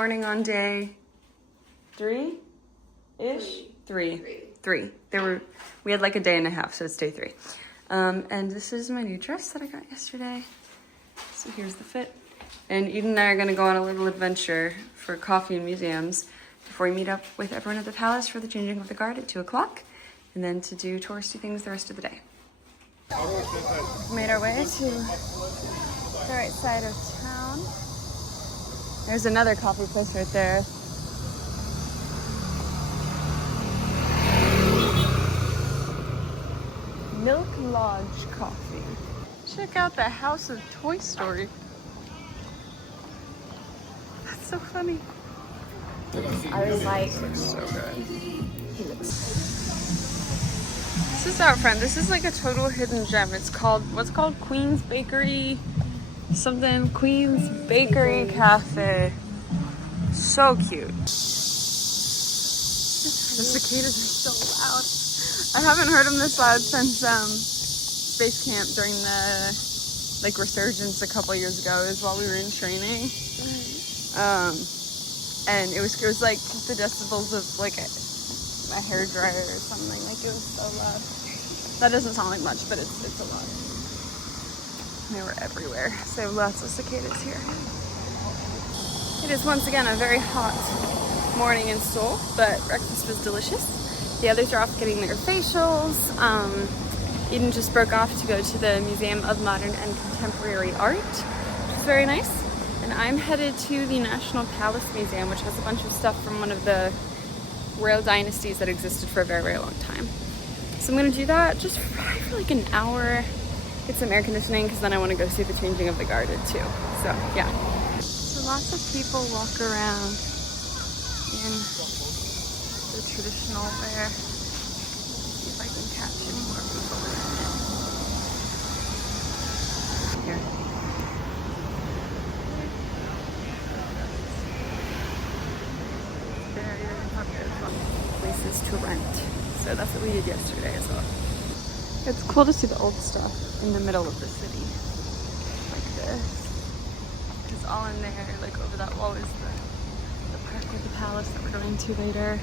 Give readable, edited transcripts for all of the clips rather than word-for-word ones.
morning on day three-ish? Three. We had like a day and a half, so it's day 3. And this is my new dress that I got yesterday. So here's the fit. And Eden and I are gonna go on a little adventure for coffee and museums before we meet up with everyone at the palace for the changing of the guard at 2 o'clock, and then to do touristy things the rest of the day. Made our way to the right side of town. There's another coffee place right there. Milk Lodge Coffee. Check out the House of Toy Story. That's so funny. I was like, So good. This is out front. This is like a total hidden gem. It's called, what's it called? Queen's Bakery something. Queen's Bakery Cafe. So cute. The cicadas are so loud. I haven't heard them this loud since base camp during the like resurgence a couple years ago. It was while we were in training. And it was like the decibels of like a hair dryer or something. Like it was so loud. That doesn't sound like much, but it's a lot. They were everywhere. So lots of cicadas here. It is once again a very hot morning in Seoul, but breakfast was delicious. The others are off getting their facials. Eden just broke off to go to the Museum of Modern and Contemporary Art, which is very nice. And I'm headed to the National Palace Museum, which has a bunch of stuff from one of the royal dynasties that existed for a very, very long time. So I'm gonna do that just for like an hour, get some air conditioning, because then I want to go see the changing of the guard too. So yeah. So lots of people walk around in the traditional wear. See if I can catch any more people. Here. Places to rent. So that's what we did yesterday as well. It's cool to see the old stuff in the middle of the city. Like this. It's all in there, like over that wall is the park of the palace that we're going to later.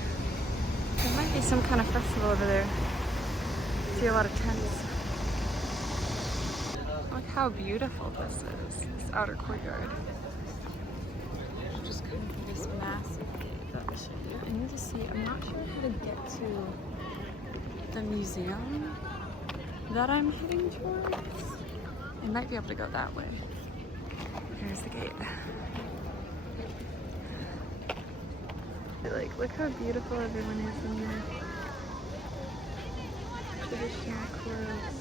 There might be some kind of festival over there. I see a lot of tents. Look how beautiful this is, this outer courtyard. Just coming through this massive gate that I showed you. I need to see, I'm not sure how to get to the museum that I'm heading towards. I might be able to go that way. Here's the gate. Like, look how beautiful everyone is in there. Traditional clothes.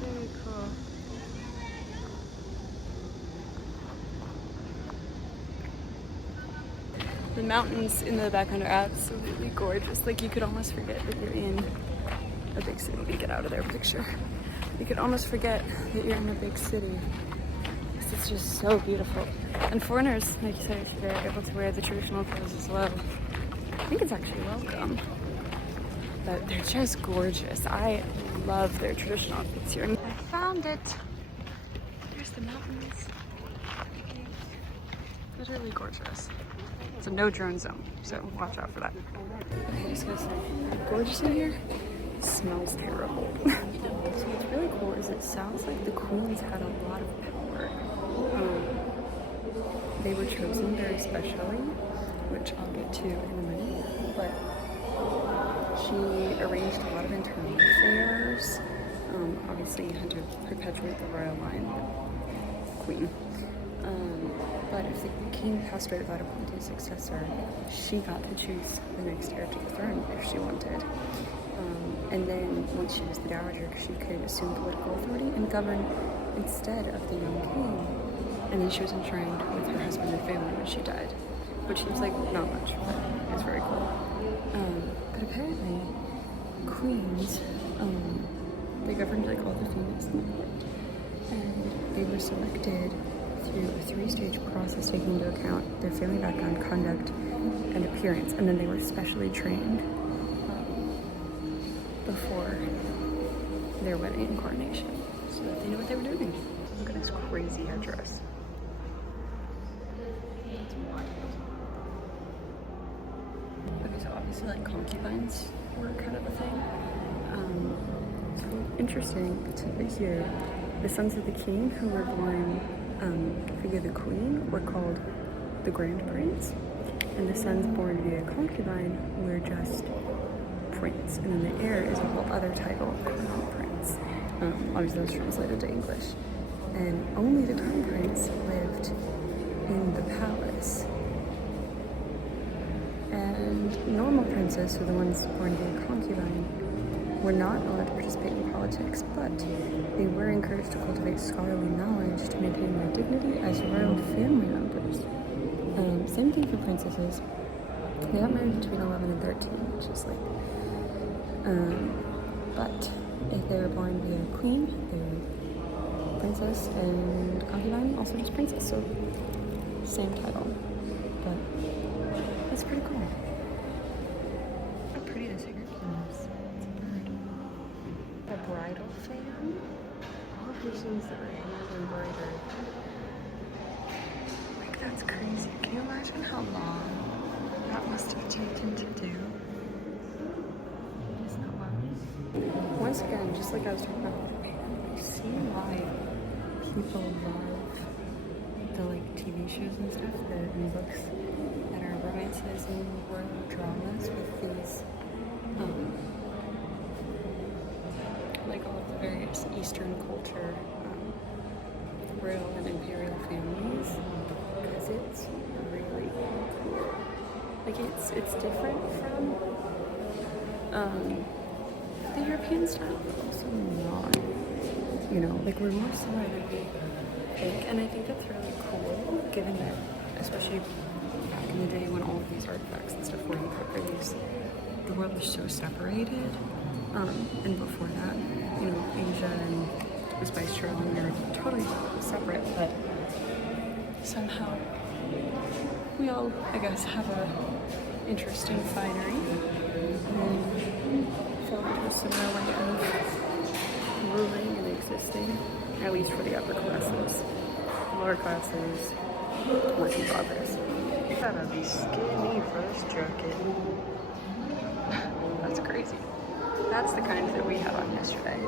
Very cool. The mountains in the background are absolutely gorgeous. Like, you could almost forget that you're in a big city. Let me get out of their picture. You could almost forget that you're in a big city. It's just so beautiful. And foreigners, like you said, yesterday, are able to wear the traditional clothes as well. I think it's actually welcome. But they're just gorgeous. I love their traditional outfits here. I found it. There's the mountains. Literally gorgeous. It's a no drone zone, so watch out for that. Okay, just gonna say, gorgeous in here. It smells terrible. So what's really cool is it sounds like the queens had a lot of power. They were chosen very specially, which I'll get to in a minute. But she arranged a lot of internal affairs. Obviously, you had to perpetuate the royal line, queen. But if the king passed away without appointing a successor, she got to choose the next heir to the throne if she wanted. And then once she was the dowager, she could assume political authority and govern instead of the young king. And then she was enshrined with her husband and family when she died, which seems like not much, but it was very cool. But apparently, queens, they governed like all the females in the court, and they were selected through a 3-stage process taking into account their family background, conduct, and appearance, and then they were specially trained before their wedding and coronation so that they knew what they were doing. Look at this crazy headdress. It's wild. Okay, so obviously like concubines were kind of a thing. So interesting to hear the sons of the king who were born via the queen were called the grand prince, and the sons born via concubine were just prince, and then the heir is a whole other title, crown prince. Obviously that was translated to English, and only the crown prince lived in the palace, and normal princes, so the ones born via concubine, were not allowed to participate in politics, but they were encouraged to cultivate scholarly knowledge to maintain their dignity as royal family members. Same thing for princesses. They got married between 11 and 13, which is like, but if they were born via queen, they were princess, and concubine, also just princess, so same title, but that's pretty cool. How pretty this hairpin is. It's a bird. A bridal fan. All of these things that are hand embroidered. Like, that's crazy. Can you imagine how long that must have taken to do? It's not wild. Once again, just like I was talking about with the pan, I see why people love the like TV shows and stuff, and books that are romances and world dramas with these like all of the various Eastern culture royal and imperial families, because it's really cool. Like it's different from the European style, but also not. You know, like we're more similar than we think, and I think that's really cool, given that, especially back in the day when all of these artifacts and stuff were in countries, the world was so separated. And before that, you know, Asia and the Spice Trail and Europe were totally separate, but somehow we all, I guess, have a interesting finery and fall into a similar way of ruling and existing, at least for the upper classes. Lower classes, working progress. You gotta be skinny for this jacket. That's crazy. That's the kind that we had on yesterday.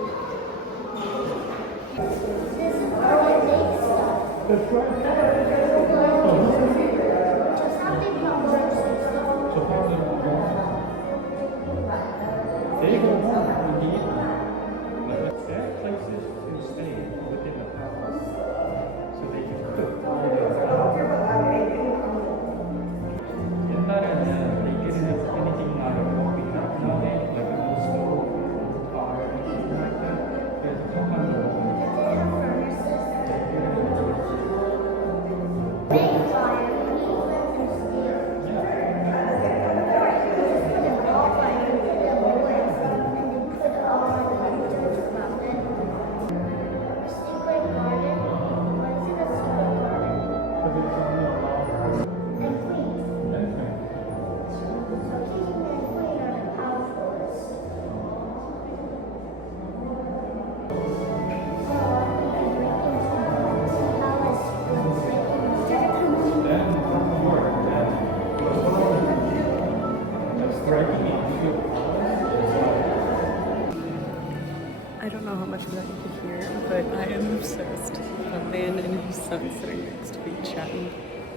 I don't know how much of that you can hear, but I am obsessed. A man and his son sitting next to me chatting.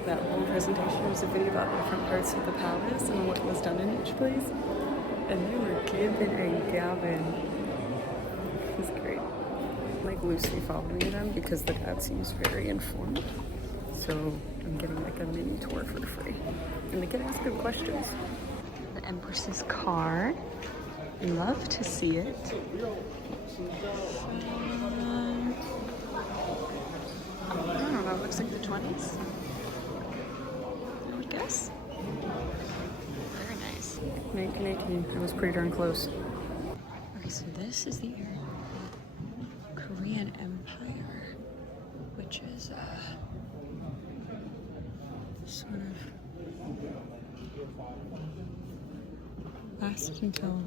That whole presentation was a video about the different parts of the palace and what was done in each place. And they were giving and gabbing. It was great. I'm like loosely following them because the guide seems very informed. So I'm getting like a mini tour for free. And they can ask good questions. The Empress's car. Love to see it. I don't know, it looks like the 20s. I would guess. Very nice. 1918, I was pretty darn close. Okay, so this is the area of the Korean Empire, which is sort of lasted until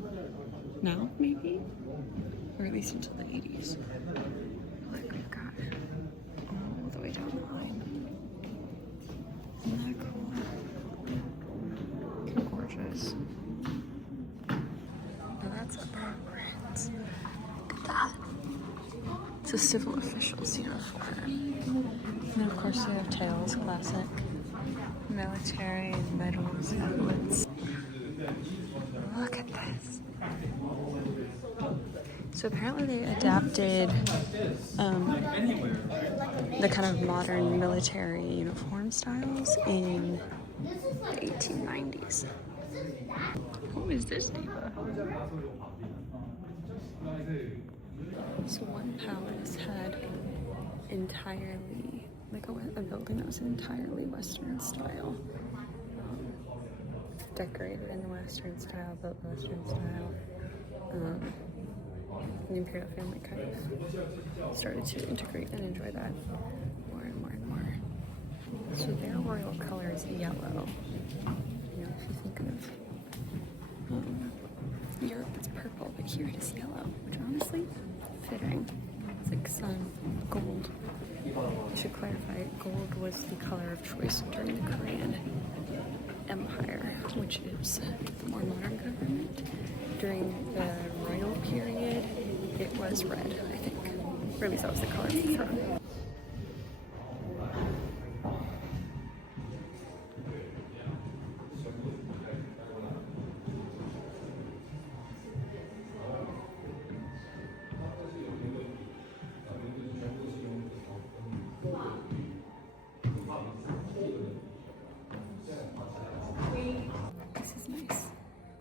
now, maybe? or at least until the 80s. Look, we've got all the way down the line. Isn't that cool? How gorgeous. Now that's a blueprint. Look at that. It's a civil official's uniform. And of course we have tails, classic. Military, medals, emblemaents. Look at this. So apparently they adapted the kind of modern military uniform styles in the 1890s. Who is this diva? So one palace had entirely, like a building that was entirely Western style. Decorated in the Western style, built Western style. The imperial family kind of started to integrate and enjoy that more and more and more. So their royal color is yellow. You know, if you think of Europe, it's purple, but here it is yellow, which honestly, fitting. It's like sun, gold. I should clarify, gold was the color of choice during the Korean Empire, which is the more modern government. During the royal period, it was red, I think. Or at least that was the color of the throne. This is nice.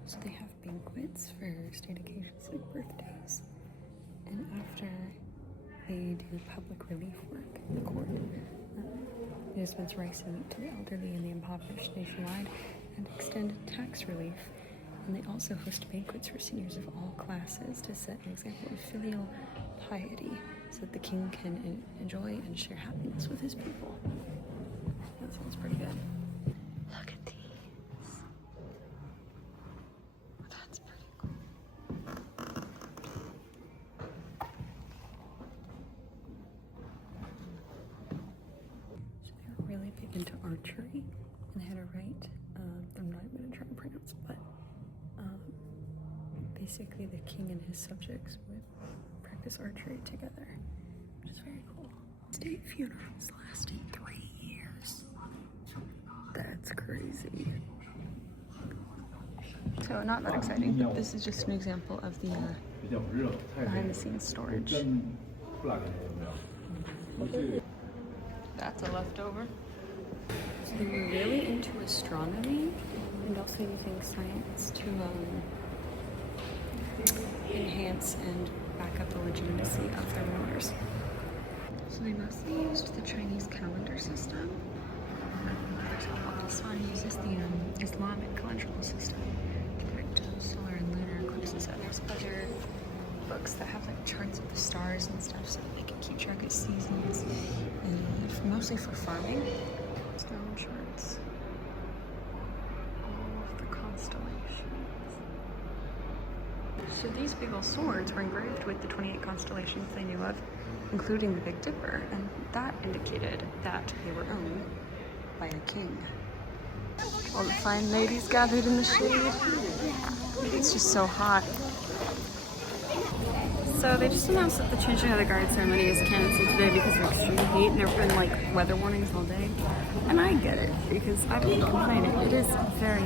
So they have banquets for state occasions like birthdays. And after they do public relief work in the court, they dispense rice and meat to the elderly and the impoverished nationwide and extend tax relief. And they also host banquets for seniors of all classes to set an example of filial piety so that the king can enjoy and share happiness with his people. That sounds pretty good. Look at these. That's pretty cool. So they were really big into archery, and they had a rite. I'm not even going to try and pronounce, but basically the king and his subjects would practice archery together, which is very cool. State funerals lasted 3 years. That's crazy. So not that exciting, but this is just an example of the behind the scenes storage. That's a leftover. So they were really into astronomy and also using science to enhance and back up the legitimacy of their rulers. So they mostly used the Chinese calendar system. For example, this one uses the Islamic calendrical system to predict solar and lunar eclipses. And there's other books that have like charts of the stars and stuff so that they can keep track of seasons, and mostly for farming. Stone charts. All of the constellations. So these big old swords were engraved with the 28 constellations they knew of, including the Big Dipper, and that indicated that they were owned by a king. All the fine ladies gathered in the shade. It's just so hot. So they just announced that the changing of the guard ceremony is canceled today because of extreme heat, and there have been like weather warnings all day. And I get it, because I've been complaining. It is very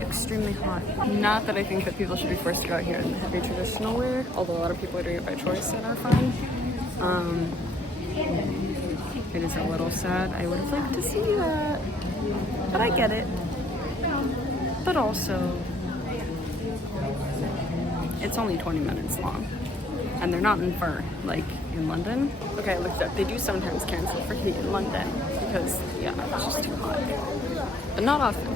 extremely hot. Not that I think that people should be forced to go out here in the heavy traditional wear, although a lot of people are doing it by choice and are fine. It is a little sad. I would have liked to see that, but I get it. But also, it's only 20 minutes long. And they're not in fur, like in London. Okay, I looked up. They do sometimes cancel for heat in London because, yeah, it's just too hot. But not often.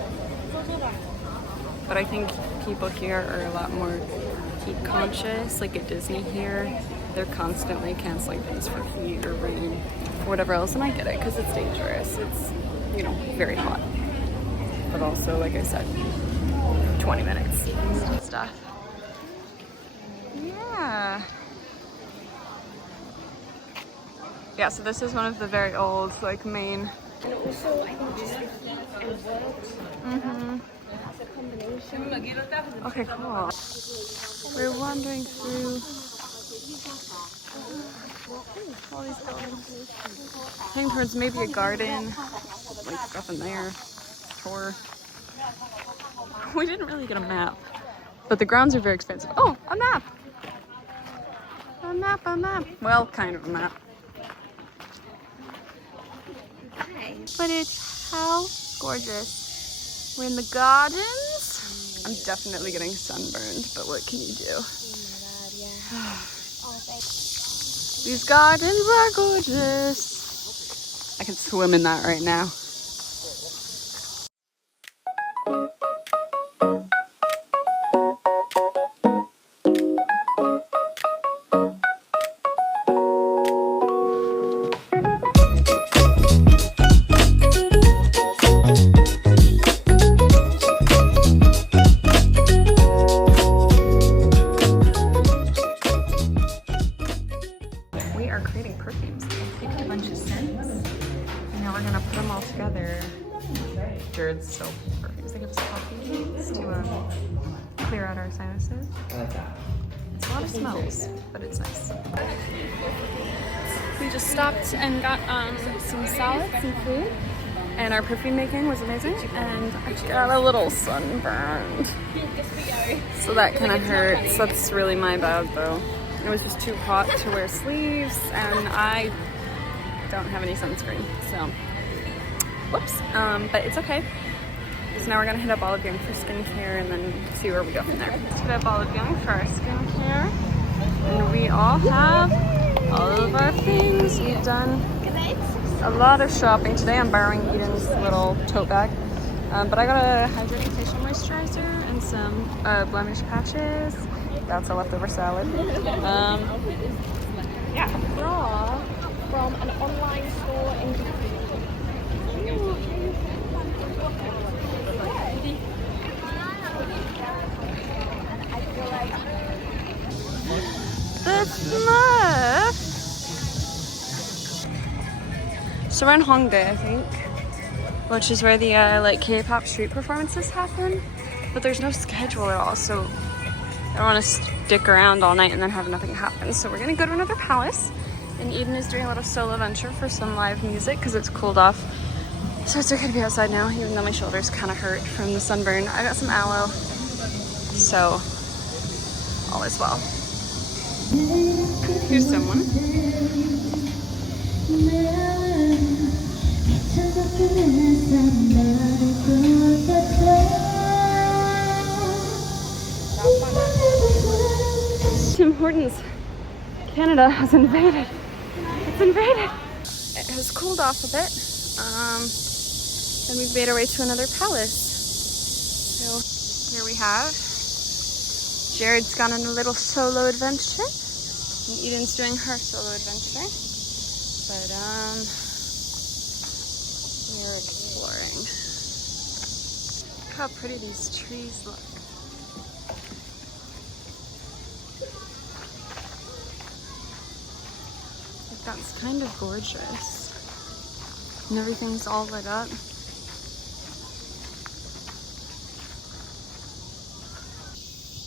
But I think people here are a lot more heat conscious. Like at Disney here, they're constantly canceling things for heat or rain or whatever else. And I get it because it's dangerous. It's, you know, very hot. But also, like I said, 20 minutes. Stuff. Yeah. Yeah, so this is one of the very old, like, main. And also, I think just the heat and warmth as a combination. Okay, cool. We're wandering through all these buildings. Heading towards maybe a garden. Like stuff in there. Tour. We didn't really get a map. But the grounds are very expensive. Oh, a map! A map, a map. Well, kind of a map. But it's how gorgeous. We're in the gardens. I'm definitely getting sunburned, but what can you do? These gardens are gorgeous. I could swim in that right now. We are creating perfumes. We picked a bunch of scents, and now we're gonna put them all together. Jared's soap perfumes. They give us coffee beans to clear out our sinuses. It's a lot of smells, but it's nice. We just stopped and got some salads and food, and our perfume making was amazing. And I got a little sunburned, so that kind of hurts. That's really my bad though. It was just too hot to wear sleeves, and I don't have any sunscreen, so whoops. But it's okay. So now we're gonna hit up Olive Young for skincare and then see where we go from there. Let's hit up Olive Young for our skincare, and we all have all of our things. We've done a lot of shopping today. I'm borrowing Eden's little tote bag, but I got a hydrating facial moisturizer and some blemish patches. That's a leftover salad. Yeah. Bra from an online store in The Smurf. So we're in Hongdae, I think, which is where the like K-pop street performances happen. But there's no schedule at all, so I don't want to stick around all night and then have nothing happen. So we're gonna go to another palace, and Eden is doing a little solo venture for some live music because it's cooled off. So it's okay to be outside now, even though my shoulders kind of hurt from the sunburn. I got some aloe, so all is well. Here's someone. Tim Hortons. Canada has invaded. It's invaded. It has cooled off a bit. And we've made our way to another palace. So here we have Jared's gone on a little solo adventure, and Eden's doing her solo adventure. But we're exploring. Look how pretty these trees look. Like, that's kind of gorgeous. And everything's all lit up.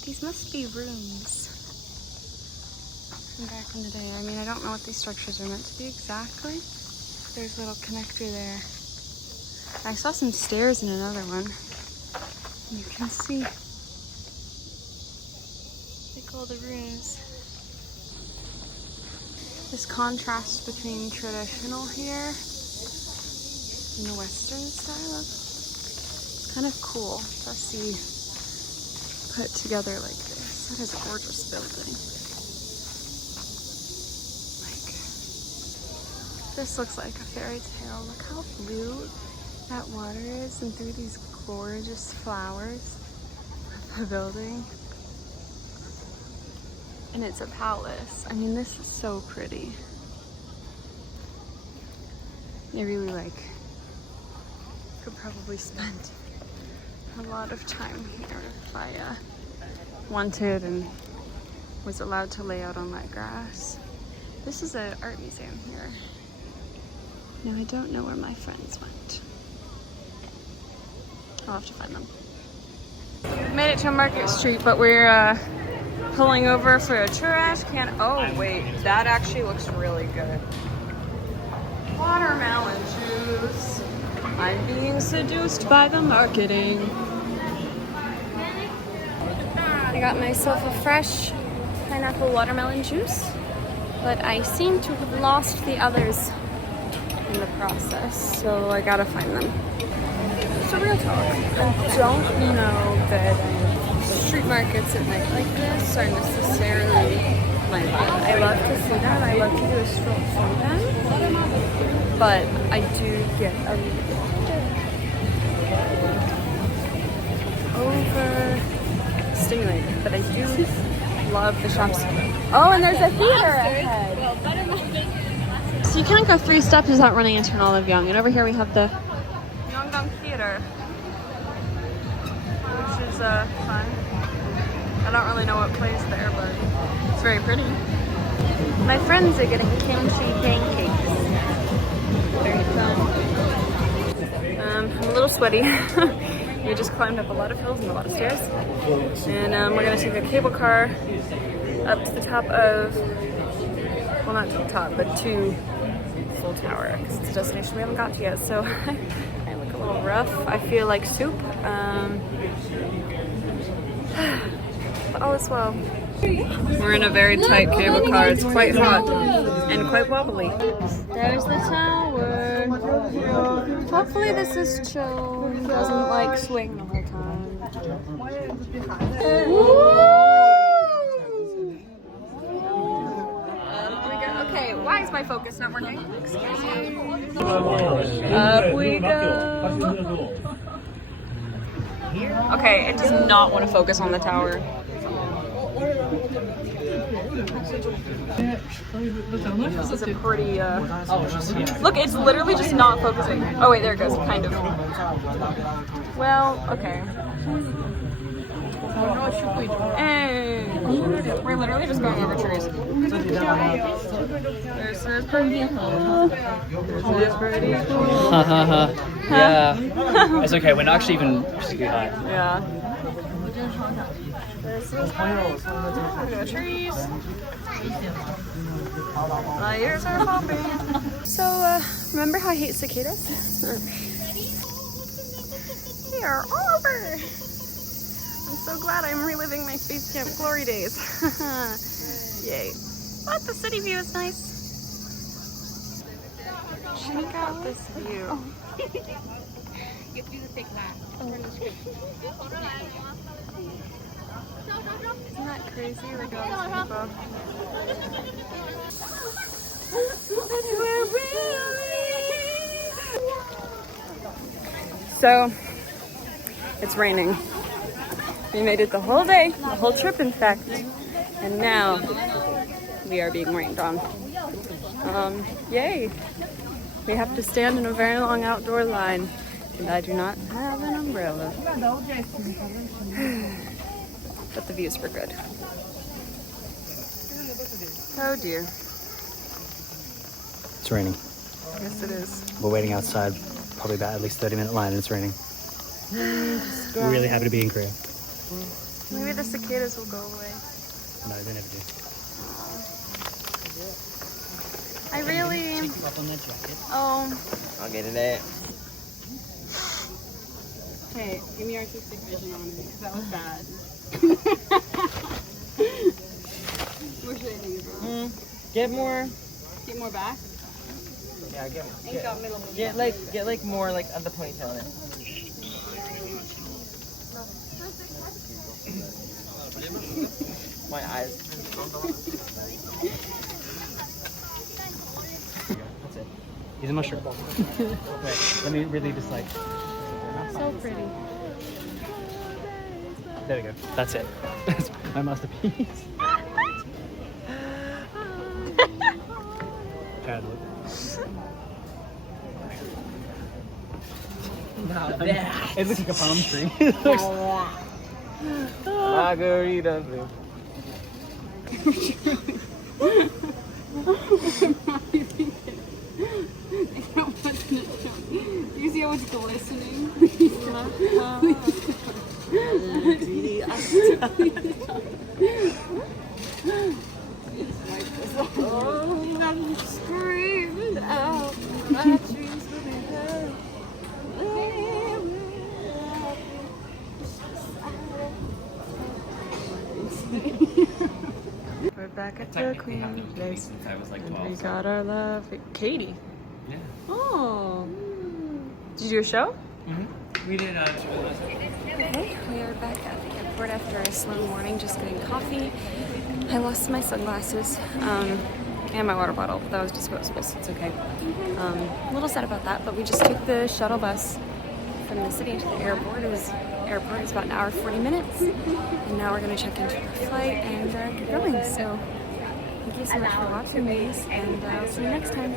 These must be rooms from back in the day. I mean, I don't know what these structures are meant to be exactly. There's a little connector there. I saw some stairs in another one. You can see like all the rooms. This contrast between traditional here and the Western style. It's kind of cool to see put together like this. That is a gorgeous building. Like, this looks like a fairy tale. Look how blue that water is, and through these gorgeous flowers of the building. And it's a palace. I mean, this is so pretty. I really could probably spend a lot of time here if I wanted and was allowed to lay out on my grass. This is an art museum here. Now I don't know where my friends went. I'll have to find them. We've made it to Market Street, but we're pulling over for a trash can. Oh wait, that actually looks really good. Watermelon juice. I'm being seduced by the marketing. I got myself a fresh pineapple watermelon juice, but I seem to have lost the others in the process, so I gotta find them. So real talk, I don't know that street markets at night like this are necessarily my vibe. I love to see them, I love to do a stroll through them, but I do get a little bit overstimulated, but I do love the shops. Oh, and there's a theater ahead. So you can't go 3 steps without running into an Olive Young. And over here we have the Myeongdong Theater, which is fun. I don't really know what plays there, but it's very pretty. My friends are getting kimchi pancakes. Very fun. I'm a little sweaty. We just climbed up a lot of hills and a lot of stairs. And we're gonna take a cable car up to the top of, well, not to the top, but to Seoul Tower, because it's a destination we haven't got to yet. So I look a little rough. I feel like soup. But all is well. We're in a very tight cable car. It's quite hot and quite wobbly. There's the tower. Hopefully this is chill and doesn't like swing the whole time. Okay, why is my focus not working? Excuse me. Up we go. Okay, it does not want to focus on the tower. This is a pretty, look, it's literally just not focusing. Oh wait, there it goes, kind of. Well, okay. And we're literally just going over trees. This is pretty cool. This is pretty cool. Yeah. It's okay, we're not actually even particularly high. Yeah. This is the trees. My ears are popping. So, remember how I hate cicadas? They are all over. I'm so glad I'm reliving my Space Camp glory days. Yay. But the city view is nice. Check out this view. Isn't that crazy? Like all these people. So, it's raining. We made it the whole day, the whole trip in fact, and now we are being rained on. Yay! We have to stand in a very long outdoor line, and I do not have an umbrella. But the views were good. Oh dear. It's raining. Yes it is. We're waiting outside, probably about at least 30-minute line, and it's raining. We're really happy to be in Korea. Maybe the cicadas will go away. No, they never do. I really... Up on that jacket. Oh. I'll get in there. Hey, give me artistic vision on it, because that was bad. What should I think? Get more. Get more back? Yeah, Ain't got middle. get like more like of the ponytail in it. My eyes. That's it. He's a mushroom. Wait, let me really just like. So pretty. There we go. That's it. That's my masterpiece. Bad look. Not bad. It looks like a palm tree. It looks. Margarita. I don't it was glistening. Oh, I'm screaming out. My dreams will be heard. We're back at the Queen place. And we got our love. Katie. Yeah. Oh. Did you do a show? We did. Okay, we are back at the airport after a slow morning, just getting coffee. I lost my sunglasses and my water bottle, but that was disposable, so it's okay. A little sad about that, but we just took the shuttle bus from the city to the airport. Airport is about an hour 40 minutes, and now we're going to check into our flight and get going. So thank you so much for watching these, and I'll see you next time.